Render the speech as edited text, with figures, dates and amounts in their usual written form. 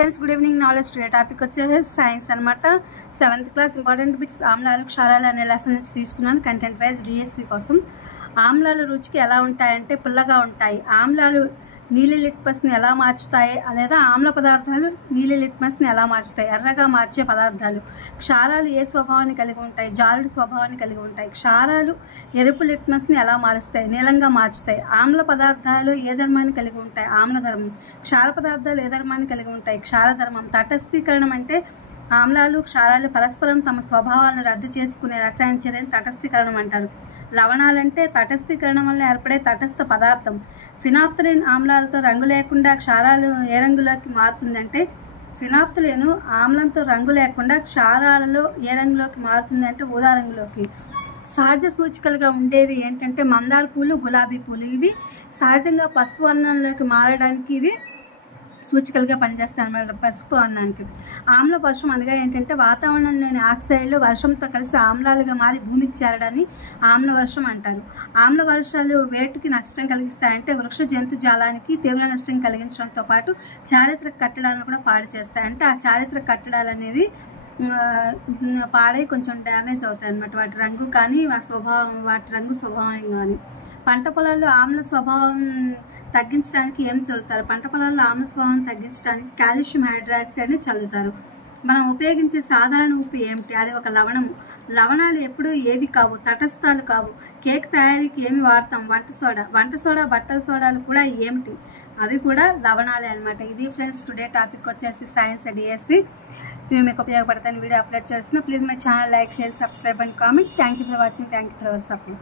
Friends, good evening. Knowledge today topic వచ్చేసి science అనమాట. 7th class important bits ఆమ్లాలు క్షారాలు అనే లెసన్ నుంచి తీసుకున్నాను కంటెంట్ వైజ్ డిఎస్సి కోసం. ఆమ్లాలు రుచికి ఎలా ఉంటాయంటే పుల్లగా ఉంటాయి. ఆమ్లాలు నీలి లిట్మస్ని ఎలా మార్చుతాయి లేదా ఆమ్ల పదార్థాలు నీలి లిట్మస్ని ఎలా మార్చుతాయి? ఎర్రగా మార్చే పదార్థాలు. క్షారాలు ఏ స్వభావాన్ని కలిగి ఉంటాయి? జారుడు స్వభావాన్ని కలిగి ఉంటాయి. క్షారాలు ఎరుపు లిట్మస్ని ఎలా మారుస్తాయి? నీలంగా మార్చుతాయి. ఆమ్ల పదార్థాలు ఏ ధర్మాన్ని కలిగి ఉంటాయి? ఆమ్ల ధర్మం. క్షార పదార్థాలు ఏ ధర్మాన్ని కలిగి ఉంటాయి? క్షార ధర్మం. తటస్థీకరణం అంటే ఆమ్లాలు క్షారాలు పరస్పరం తమ స్వభావాలను రద్దు చేసుకునే రసాయన చర్యను తటస్థీకరణం అంటారు. లవణాలంటే తటస్థీకరణం వల్ల ఏర్పడే తటస్థ పదార్థం. ఫినాఫ్థలిన్ ఆమ్లాలతో రంగు లేకుండా క్షారాలు ఏ రంగులోకి మారుతుందంటే ఫినాఫ్థలిన్ ఆమ్లంతో రంగు లేకుండా క్షారాలలో ఏ రంగులోకి మారుతుందంటే ఊదా రంగులోకి. సహజ సూచికలుగా ఉండేవి ఏంటంటే మందార పూలు, గులాబీ పూలు. ఇవి సహజంగా పసుపు వర్ణంలోకి మారడానికి ఇవి సూచికలుగా పనిచేస్తాయి అన్నమాట. పసుపు అన్నానికి. ఆమ్ల వర్షం అనగా ఏంటంటే వాతావరణంలోని ఆక్సైడ్లు వర్షంతో కలిసి ఆమ్లాలుగా మారి భూమికి చేరడాన్ని ఆమ్ల వర్షం అంటారు. ఆమ్ల వర్షాలు వేటికి నష్టం కలిగిస్తాయంటే వృక్ష జంతు జాలానికి తీవ్ర నష్టం కలిగించడంతో పాటు చారిత్రక కట్టడాలను కూడా పాడు చేస్తాయి. అంటే ఆ చారిత్రక కట్టడాలు అనేవి పాడై కొంచెం డ్యామేజ్ అవుతాయి అన్నమాట. వాటి రంగు కానీ వాటి రంగు స్వభావం కానీ. పంట పొలాల్లో ఆమ్ల స్వభావం తగ్గించడానికి ఏం చల్లుతారు? పంట పొలాల్లో ఆమ్ల స్వభావం తగ్గించడానికి కాల్షియం హైడ్రాక్సైడ్ని చల్లుతారు. మనం ఉపయోగించే సాధారణ ఉప్పు ఏమిటి? అది ఒక లవణము. లవణాలు ఎప్పుడూ ఏవి కావు, తటస్థాలు కావు. కేక్ తయారీకి ఏమి వాడతాం? వంట సోడా బట్టల సోడాలు కూడా ఏమిటి? అవి కూడా లవణాలే అనమాట. ఇది ఫ్రెండ్స్ టుడే టాపిక్ వచ్చేసి సైన్స్ డిఎస్సి. ఇవి మీకు ఉపయోగపడతాను వీడియో అప్లోడ్ చేస్తున్నా. Please my channel like, share, subscribe and comment. Thank you for watching. Thank you for our support.